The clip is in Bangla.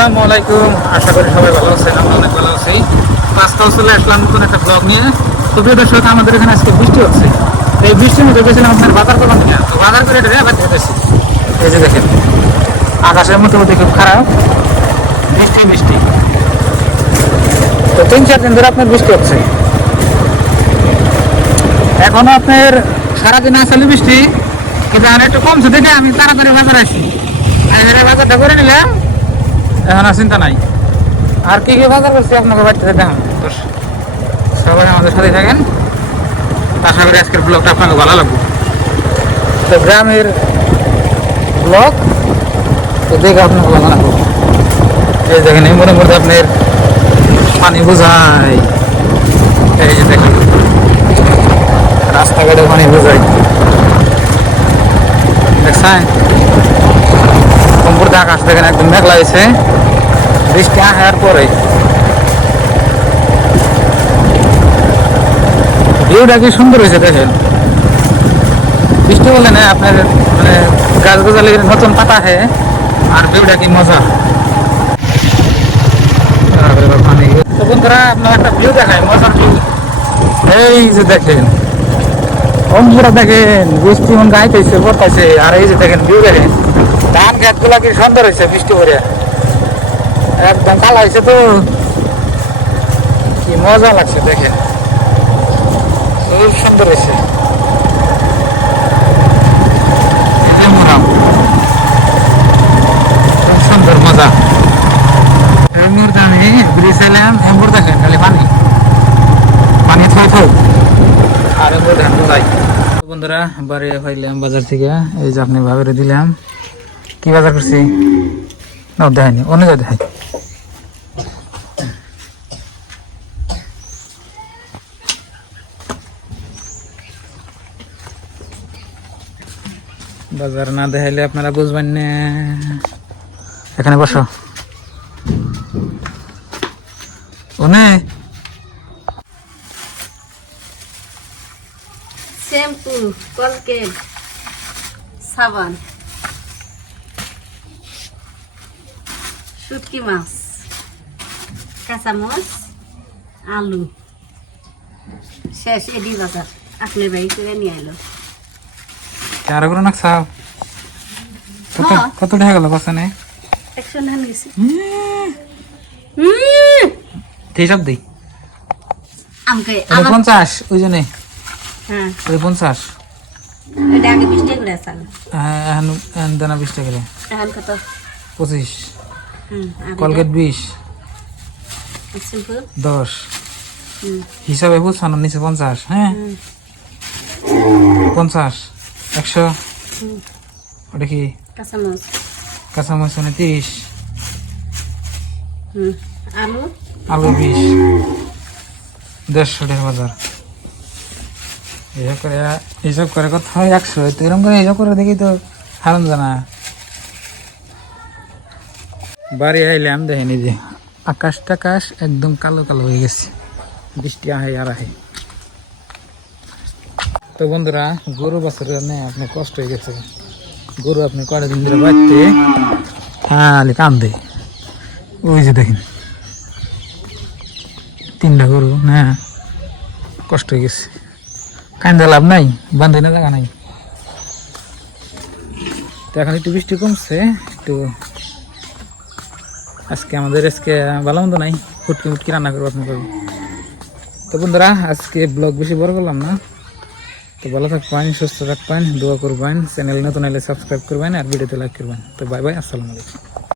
আসসালামু আলাইকুম, আশা করি সবাই ভালো আছেন। আমরা অনেক ভালো আছি। আজকে চলে আসলাম নতুন একটা ব্লগ নিয়ে। তো প্রিয় দর্শক, আমাদের এখানে আজকে বৃষ্টি হচ্ছে। এই বৃষ্টির মধ্যে গেছিলাম আপনার বাজার করলাম নিয়ে। তো বাজার করে এটা আবার যেতেছি। এই যে দেখেন, আকাশের মোটামুটি খুব খারাপ, বৃষ্টি বৃষ্টি। তো 3-4 দিন ধরে আপনার বৃষ্টি হচ্ছে। এখনো আপনার সারাদিন আসলে বৃষ্টি, কিন্তু আর একটু কমছে দেখে আমি তাড়াতাড়ি বাজারে আসি। আর বাজারটা করে নিলাম, এখন আর চিন্তা নাই। আর কি কি বাজার করছি আপনাকে বাড়িতে দেখাম। তো সবাই আমাদের সাথে থাকেন, আশা করি আজকের ব্লগটা আপনাকে ভালো লাগবে। তো গ্রামের ব্লগ, তো দেখে আপনাকে ভালো লাগবে। এই দেখেন, এই মনে মধ্যে আপনার পানি বোঝায়। এই যে দেখেন, রাস্তাঘাটে পানি বোঝায়, দেখছেন? সম্পূর্ণ আকাশ দেখেন একদম মেঘলা হয়েছে, বৃষ্টি আসার পরে ভিউটা কি সুন্দর হয়েছে দেখেন। বৃষ্টি বললে না আপনার, মানে গাছ গাছালি নতুন পাতা আছে, আর ভিউটা কি মজা। তো বন্ধুরা, আপনার একটা ভিউ দেখায়, মজার ভিউ। এই যে দেখেন, অম্বুরা দেখেন, বৃষ্টি মন গাইতেছে পড়তেছে। আর এই যে দেখেন ভিউ দেখেন, ধান খেত গুলা কি সুন্দর হয়েছে বৃষ্টি পরে, একদম কালা হয়েছে। তো কি মজা লাগছে দেখেন, খুব সুন্দর হয়েছে। খুব সুন্দর মজা। এই মুহূর্তে আমি ব্রিজ এলাম, এম্বুর দেখেন খালি পানি পানি থই থই, আর এম্বুর ধান যাই। বন্ধুরা, বাড়ি পাইলাম বাজার থেকে। এই যে আপনি ভাবে দিলাম, কি বাজার করছি দেখায়নি, অনেক দেখাই। বাজার না দেখাইলে আপনারা বুঝবেন না। এখানে বসো। শ্যাম্পু, কলগেট, সাবান, শুটকি মাছ, কাঁচামরিচ, আলু শেষ। এডি বাজার আপনার বাড়ি করে নিয়ে এলো। চার করে না খাও। কত টাকা গেল বাসানে? 100 ধান গেছে। হিসাব দিই। আমাকে 50 ওই জন্যে। হ্যাঁ, ওই 50 এটা আগে 20 টাকা করে আছে। এখন দানা 20 টাকা করে। এখন কত? 25। Colgate 20, shampoo 10। হিসাবে বুঝানো নিচে 50। হ্যাঁ, 50, 100। ওটা কি? কাঁচামরিচ। কাঁচামরিচ 30। আলু আলু 20, 150 টাকা বাজার। হিসাব করে কত হয়? 100। তো এরকম করে হিসাব করে দেখি তো হারাম জানা। বাড়ি আইলাম, দেখেনি যে আকাশ টাকাশ একদম কালো কালো হয়ে গেছে, বৃষ্টি আহে আর আহে। তো বন্ধুরা, গরু বাছুরের জন্য আপনার কষ্ট হয়ে গেছে। গরু আপনি কয়টা দিন ধরে বাড়তে খালি কান্দে। ওই যে দেখেন 3টা গরু, না কষ্ট হয়ে গেছে। কান্দে লাভ নাই, বান্ধে না জায়গা নাই। তো এখন একটু বৃষ্টি কমছে, একটু আজকে ভালো মন্দ নাই, ফুটকি মুটকি রান্না করবো আপনি করবো। তো বন্ধুরা, আজকে ব্লগ বেশি বড় করলাম না। তো ভালো থাকবেন, সুস্থ থাকবেন, দোয়া করবেন, চ্যানেল নতুন এলে সাবস্ক্রাইব করবেন, আর ভিডিওতে লাইক করবেন। তো বাই বাই, আসসালামু আলাইকুম।